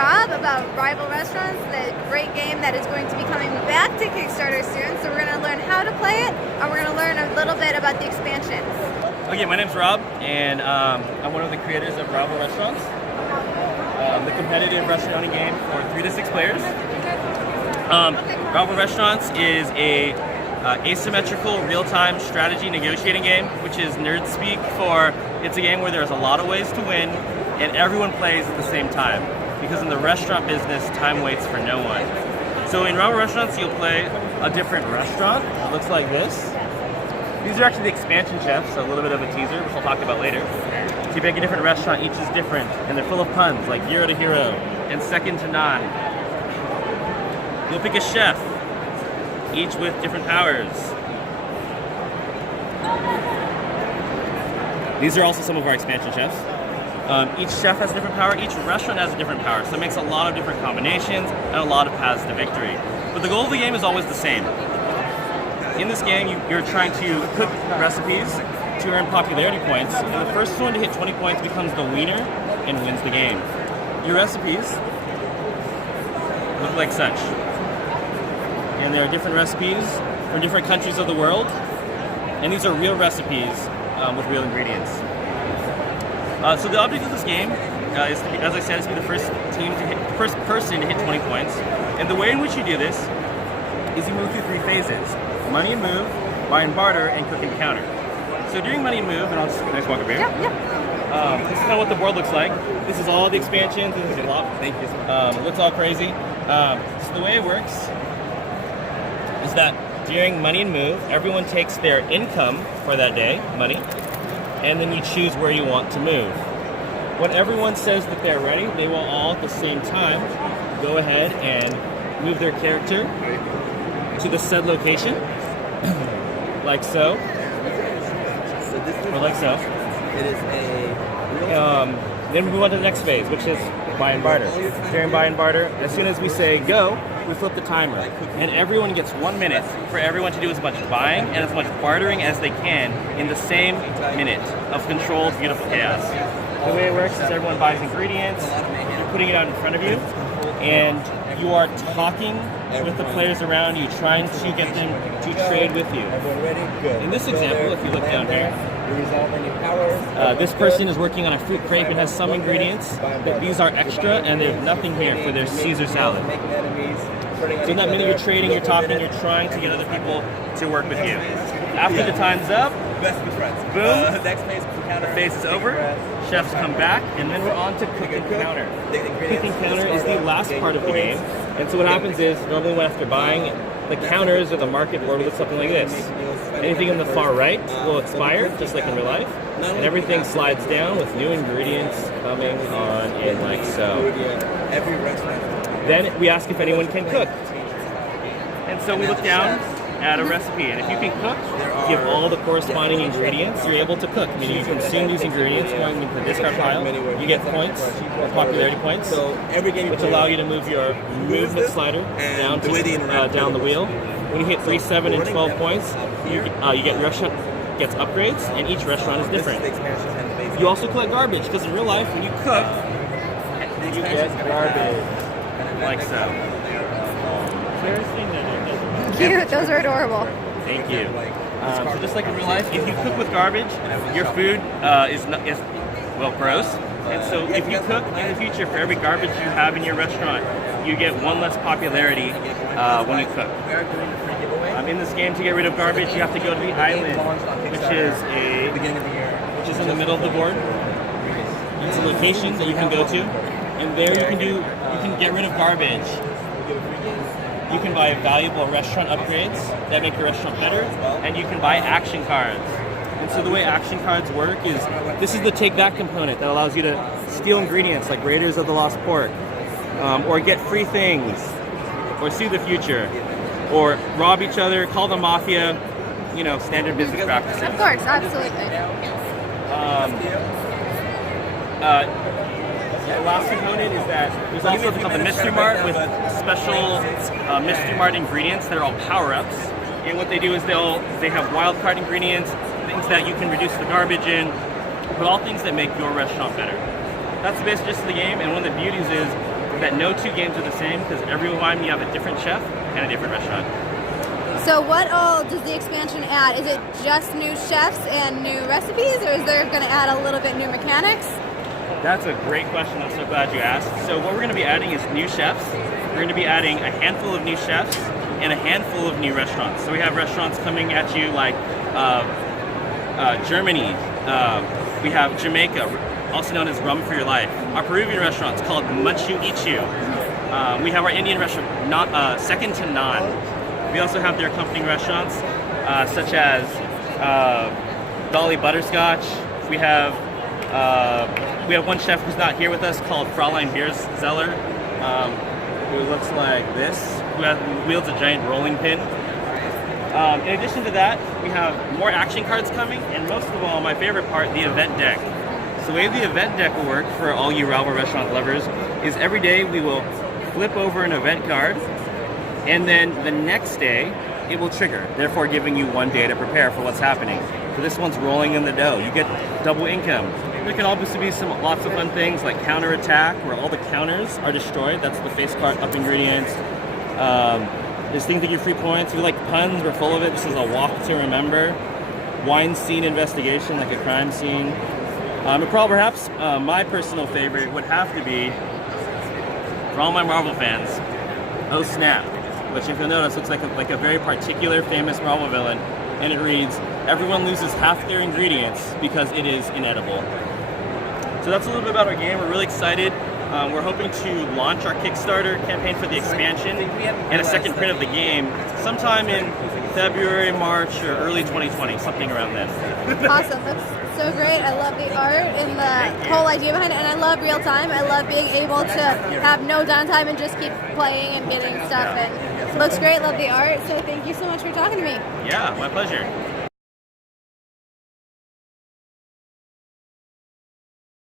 Rob about Rival Restaurants, the great game that is going to be coming back to Kickstarter soon. So we're going to learn how to play it, and we're going to learn a little bit about the expansions. Okay, my name's Rob, and I'm one of the creators of Rival Restaurants, the competitive restaurant owning game for 3 to 6 players. Rival Restaurants is a asymmetrical real-time strategy negotiating game, which is nerd speak for it's a game where there's a lot of ways to win and everyone plays at the same time, because in the restaurant business time waits for no one. So in Rival Restaurants you'll play a different restaurant. It looks like this. These are actually the expansion chefs, so a little bit of a teaser, which we'll talk about later. So you pick a different restaurant, each is different, and they're full of puns like gyro to hero and second to none. You'll pick a chef, each with different powers. These are also some of our expansion chefs. Each chef has a different power, each restaurant has a different power, so it makes a lot of different combinations and a lot of paths to victory. But the goal of the game is always the same. In this game, you're trying to cook recipes to earn popularity points, and the first one to hit 20 points becomes the winner and wins the game. Your recipes look like such. And there are different recipes from different countries of the world, and these are real recipes with real ingredients. So the object of this game is, to be, as I said, is to be the first person to hit 20 points. And the way in which you do this is you move through 3 phases: money and move, buy and barter, and cook and counter. So during money and move, and I'll just walk over here. This is kind of what the board looks like. This is all the expansions. This is a lot. Thank you. It looks all crazy. So the way it works is that during money and move, everyone takes their income for that day, money, and then you choose where you want to move. When everyone says that they're ready, they will all at the same time go ahead and move their character to the said location, like so, or like so. It is Then we move on to the next phase, which is buy and barter. During buy and barter, as soon as we say go, we flip the timer, and everyone gets 1 minute for everyone to do as much buying and as much bartering as they can in the same minute of controlled, beautiful chaos. The way it works is everyone buys ingredients, you're putting it out in front of you, and you are talking with the players around you, trying to get them to trade with you. In this example, if you look down here, this person is working on a fruit crepe and has some ingredients, but these are extra and there's nothing here for their Caesar salad. So in that minute you're trading, you're talking, you're trying to get other people to work with you. After the time's up, boom, the phase is over, chefs come back, and then we're on to cook and counter. Cook and counter is the last part of the game, and so what happens is, normally when after buying, the counters or the market board will look something like this. Anything in the far right will expire, just like in real life, and everything slides down with new ingredients coming on in like so. Then we ask if anyone can cook. And so we look down at a recipe, and if you can cook, give all the corresponding ingredients, you're able to cook. Meaning you consume these ingredients going into the discard pile, you get points, or popularity points, which allow you to move your movement slider down down the wheel. When you hit 3, 7, and 12 points, you get restaurant gets upgrades, and each restaurant is different. You also collect garbage, because in real life, when you cook, you get garbage, like so. Cute, those are adorable. Thank you. So just like in real life, if you cook with garbage, your food is gross. And so if you cook in the future, for every garbage you have in your restaurant, you get 1 less popularity when you cook. In this game, to get rid of garbage, you have to go to the island, which is in the middle of the board. It's a location that you can go to, and there you can get rid of garbage. You can buy valuable restaurant upgrades that make your restaurant better, and you can buy action cards. And so the way action cards work is, this is the take that component that allows you to steal ingredients like Raiders of the Lost Pork, or get free things, or sue the future, or rob each other, call the mafia, standard business practices. Of course, absolutely. The last component is that there's also something called the Mystery Mart with special Mystery Mart ingredients that are all power-ups. And what they do is they have wild card ingredients, things that you can reduce the garbage in, but all things that make your restaurant better. That's the basic gist of the game, and one of the beauties is that no two games are the same because every time you have a different chef and a different restaurant. So what all does the expansion add? Is it just new chefs and new recipes, or is there going to add a little bit new mechanics? That's a great question. I'm so glad you asked. So what we're going to be adding is new chefs. We're going to be adding a handful of new chefs and a handful of new restaurants. So we have restaurants coming at you like Germany. We have Jamaica, also known as Rum for Your Life. Our Peruvian restaurant's called Machu Ichu. We have our Indian restaurant, Second to Naan. We also have their accompanying restaurants, such as Dolly Butterscotch. We have one chef who's not here with us called Fraulein Bierzeller, who looks like this, who wields a giant rolling pin. In addition to that, we have more action cards coming, and most of all, my favorite part, the event deck. So the way the event deck will work for all you Rival Restaurant lovers is every day we will flip over an event card, and then the next day it will trigger, therefore giving you 1 day to prepare for what's happening. So this one's rolling in the dough. You get double income. There can obviously be lots of fun things like counter attack, where all the counters are destroyed. That's the face card up ingredients. There's things that give free points. We like puns. We're full of it. This is a walk to remember. Wine scene investigation, like a crime scene. And perhaps my personal favorite would have to be, for all my Marvel fans, Oh Snap, which if you'll notice looks like a very particular famous Marvel villain, and it reads, "Everyone loses half their ingredients because it is inedible." So that's a little bit about our game. We're really excited. We're hoping to launch our Kickstarter campaign for the expansion and a second print of the game sometime in February, March, or early 2020, something around then. Awesome. That's so great. I love the art and the whole idea behind it, and I love real time. I love being able to have no downtime and just keep playing and getting stuff, and it looks great. Love the art. So thank you so much for talking to me. Yeah, my pleasure.